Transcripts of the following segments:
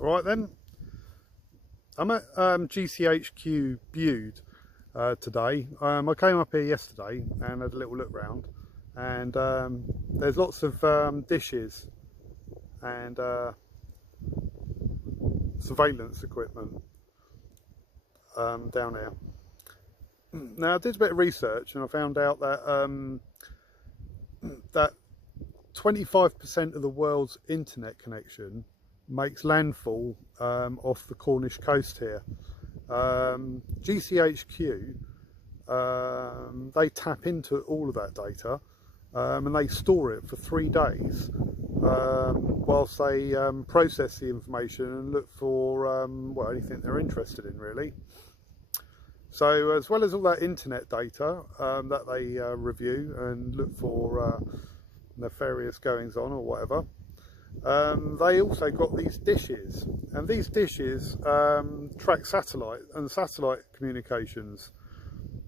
Alright then, I'm at GCHQ Bude today. I came up here yesterday and had a little look round, and there's lots of dishes and surveillance equipment down here. Now I did a bit of research and I found out that that 25% of the world's internet connection makes landfall off the Cornish coast here. GCHQ, they tap into all of that data and they store it for 3 days whilst they process the information and look for well, anything they're interested in really. So as well as all that internet data that they review and look for nefarious goings on or whatever, they also got these dishes, and these dishes track satellite communications.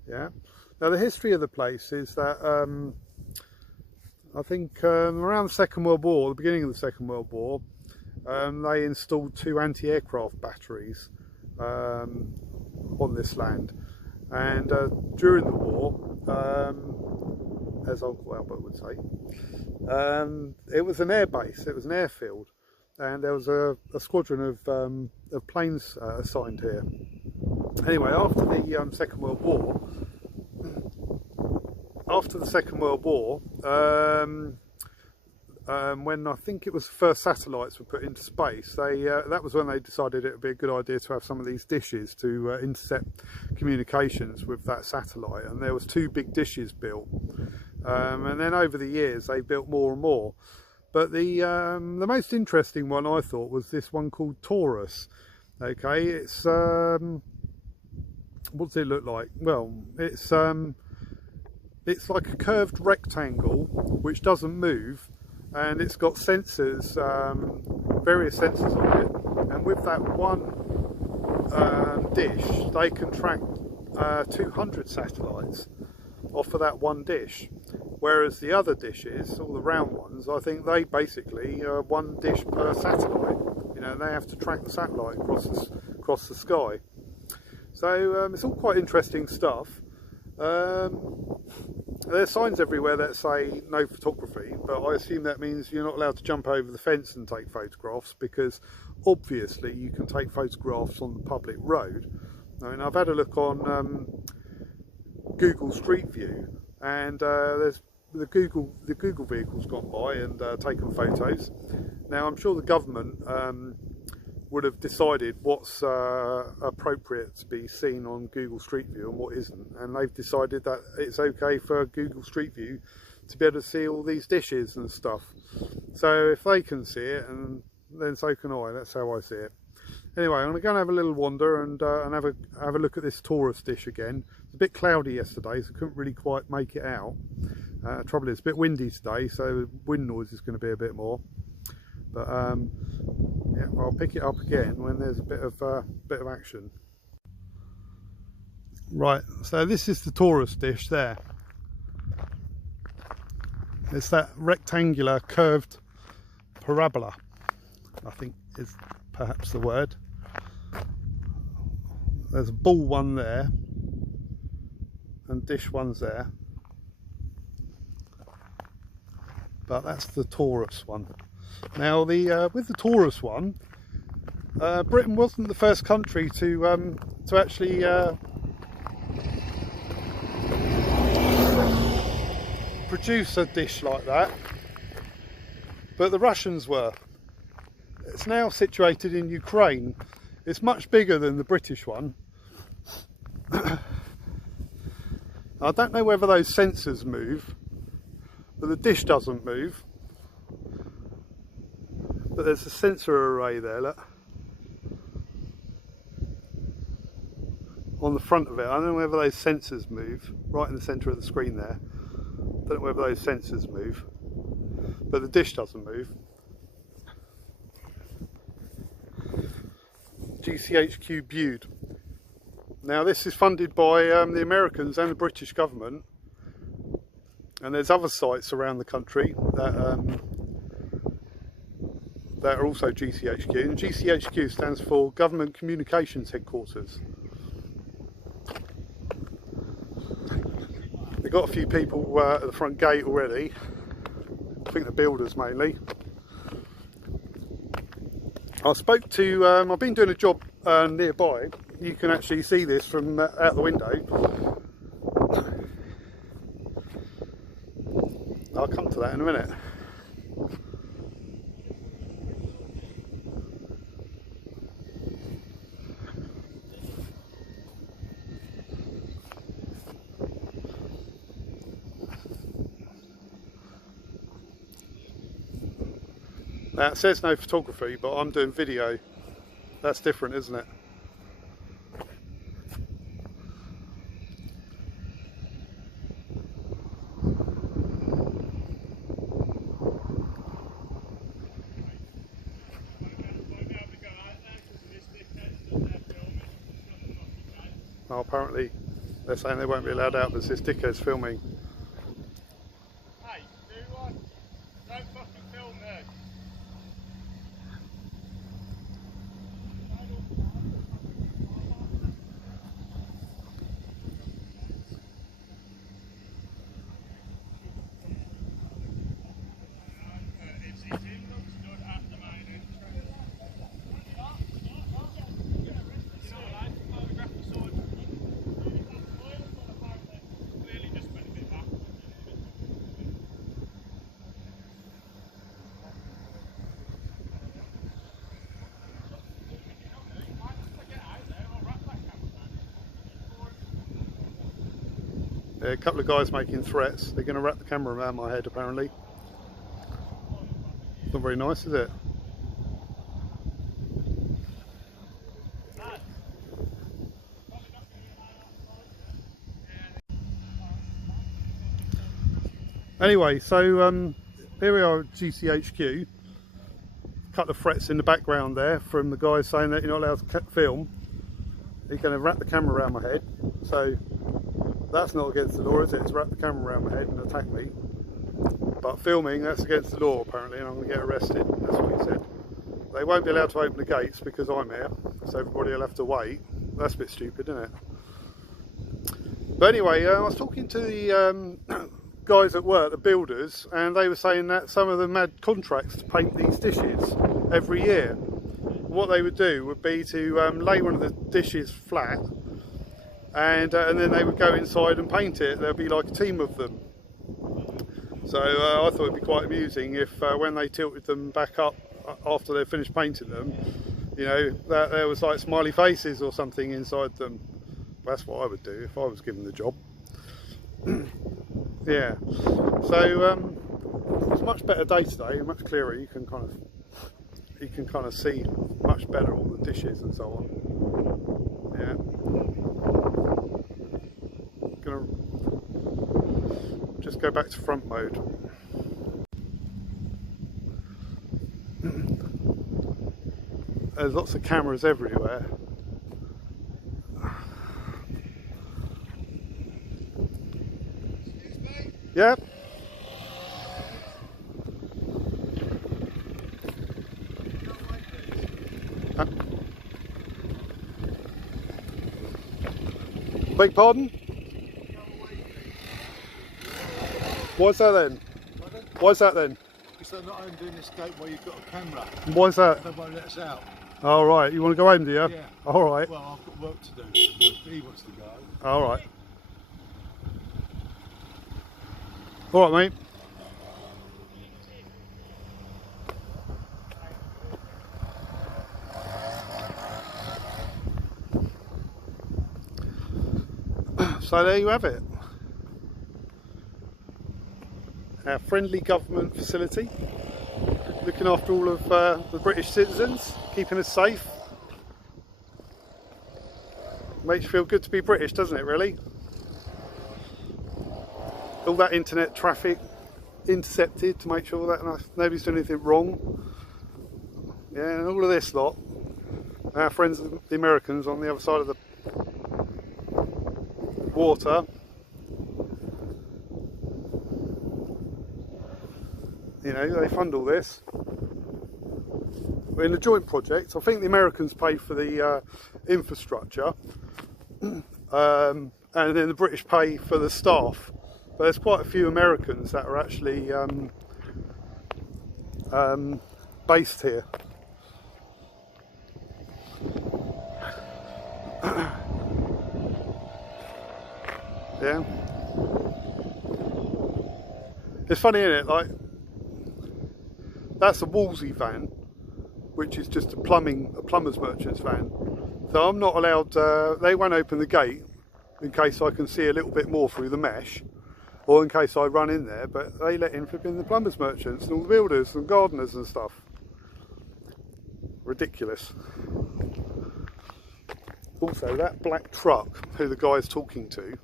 Yeah. Now the history of the place is that I think around the Second World War, the beginning of the Second World War, they installed 2 anti-aircraft batteries on this land, and during the war, as Uncle Albert would say, it was an air base, it was an airfield, and there was a squadron of planes assigned here. Anyway, after the Second World War, when I think it was the first satellites were put into space, that was when they decided it would be a good idea to have some of these dishes to intercept communications with that satellite, and there was 2 big dishes built, and then over the years they built more and more. But the most interesting one I thought was this one called Taurus. Okay, it's what does it look like? Well, it's like a curved rectangle which doesn't move, and it's got sensors, various sensors on it, and with that one dish they can track 200 satellites off of that one dish, whereas the other dishes, all the round ones, I think they basically are 1 dish per satellite. You know, they have to track the satellite across the sky. So it's all quite interesting stuff. There's signs everywhere that say no photography, but I assume that means you're not allowed to jump over the fence and take photographs, because obviously you can take photographs on the public road. I mean, I've had a look on Google Street View, and there's the Google vehicle's gone by and taken photos. Now I'm sure the government would have decided what's appropriate to be seen on Google Street View and what isn't, and they've decided that it's okay for Google Street View to be able to see all these dishes and stuff. So if they can see it, and then so can I. That's how I see it. Anyway, I'm going to go and have a little wander and have a look at this Taurus dish again. It's a bit cloudy yesterday, so I couldn't really quite make it out. Trouble is, it's a bit windy today, so wind noise is going to be a bit more. But yeah, I'll pick it up again when there's a bit of action. Right, so this is the Taurus dish there. It's that rectangular curved parabola, I think is perhaps the word. There's a ball one there and dish one's there, but that's the Taurus one. Now with the Taurus one, Britain wasn't the first country to actually produce a dish like that, but the Russians were. It's now situated in Ukraine. It's much bigger than the British one. I don't know whether those sensors move, but the dish doesn't move. But there's a sensor array there, look, on the front of it. I don't know whether those sensors move, right in the centre of the screen there. Don't know whether those sensors move, but the dish doesn't move. GCHQ Bude. Now this is funded by the Americans and the British government, and there's other sites around the country that that are also GCHQ, and GCHQ stands for Government Communications Headquarters. They've got a few people at the front gate already. I think the builders mainly. I spoke to, I've been doing a job nearby. You can actually see this from out the window. I'll come to that in a minute. Now it says no photography, but I'm doing video. That's different, isn't it? Oh, apparently they're saying they won't be allowed out because this dickhead's filming. Hey, don't fucking film me. It's understood at the main entrance. Clearly just went a bit back. Yeah, a couple of guys making threats. They're going to wrap the camera around my head apparently. Not very nice, is it? Anyway, so here we are at GCHQ. A couple of threats in the background there from the guys saying that you're not allowed to film. He's going to wrap the camera around my head. So that's not against the law, is it? To wrap the camera around my head and attack me. But filming, that's against the law apparently, and I'm going to get arrested. That's what he said. They won't be allowed to open the gates because I'm here, so everybody will have to wait. That's a bit stupid, isn't it? But anyway, I was talking to the guys at work, the builders, and they were saying that some of them had contracts to paint these dishes every year. What they would do would be to lay one of the dishes flat, and then they would go inside and paint it. There'd be like a team of them. So I thought it'd be quite amusing if when they tilted them back up after they finished painting them, you know, that there was like smiley faces or something inside them. That's what I would do if I was given the job. Yeah. So it's a much better day today, much clearer. You can kind of see much better all the dishes and so on. Yeah. Gonna just go back to front mode. There's lots of cameras everywhere. Yeah. Beg pardon? Why's that then? Pardon? Why's that then? Because they're not only doing this gate where you've got a camera. Why's that? They won't let us out. All right. You want to go home, do you? Yeah. All right. Well, I've got work to do. He wants to go. All right. All right, mate. So there you have it. Our friendly government facility, looking after all of the British citizens, keeping us safe. Makes you feel good to be British, doesn't it, really? All that internet traffic intercepted to make sure that nobody's doing anything wrong. Yeah, and all of this lot. Our friends, the Americans, on the other side of the water. You know, they fund all this. in a joint project. I think the Americans pay for the infrastructure, and then the British pay for the staff. But there's quite a few Americans that are actually based here. Yeah. It's funny, isn't it? Like, that's a Wolsey van, which is just a plumber's merchant's van. So I'm not allowed, they won't open the gate in case I can see a little bit more through the mesh, or in case I run in there, but they let in flipping the plumber's merchants and all the builders and gardeners and stuff. Ridiculous. Also, that black truck who the guy's talking to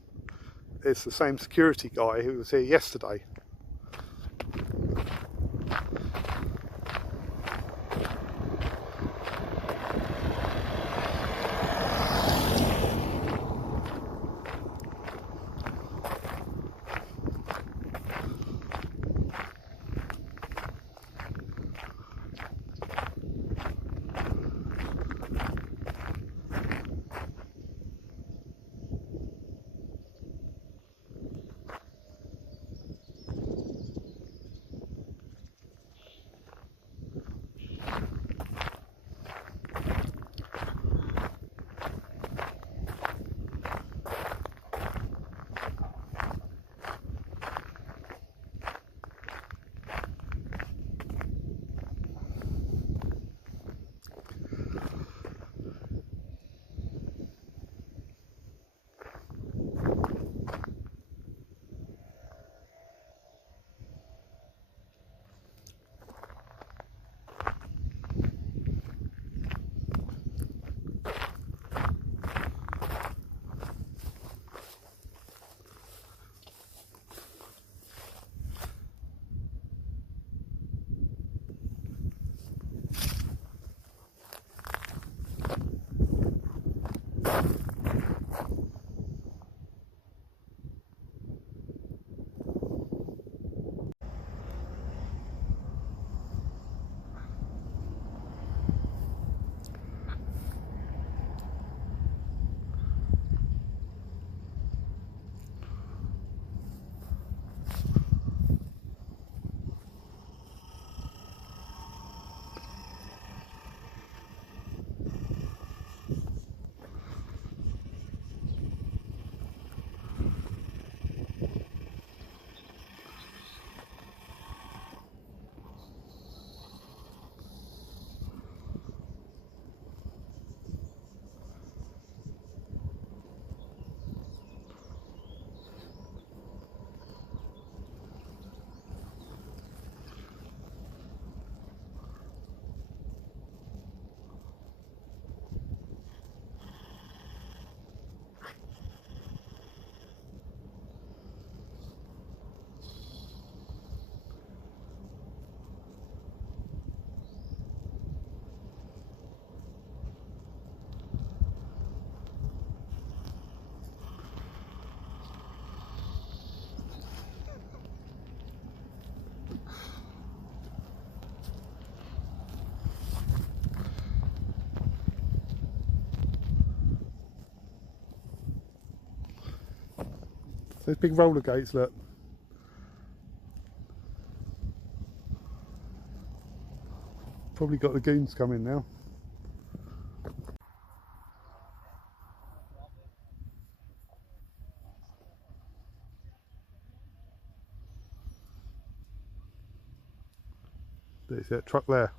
is the same security guy who was here yesterday. There's big roller gates, look. Probably got the goons coming now. There's that truck there.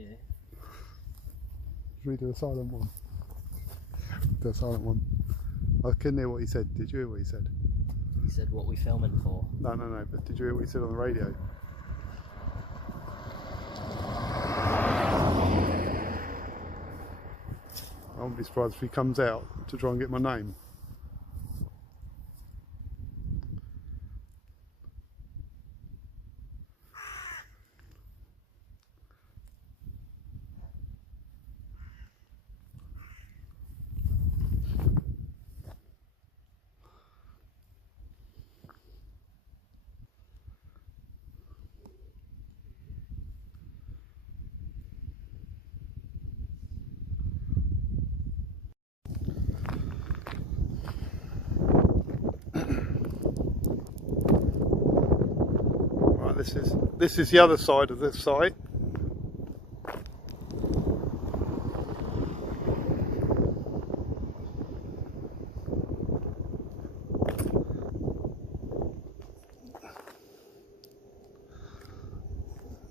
Yeah. Should we do a silent one? Do a silent one. I couldn't hear what he said. Did you hear what he said? He said, what we filming for? No, but did you hear what he said on the radio? I won't be surprised if he comes out to try and get my name. Right, this is the other side of this site.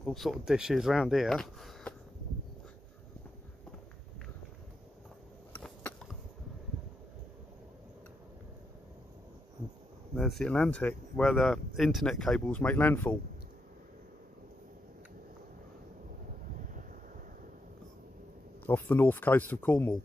All sort of dishes around here. There's the Atlantic, where the internet cables make landfall. Off the north coast of Cornwall.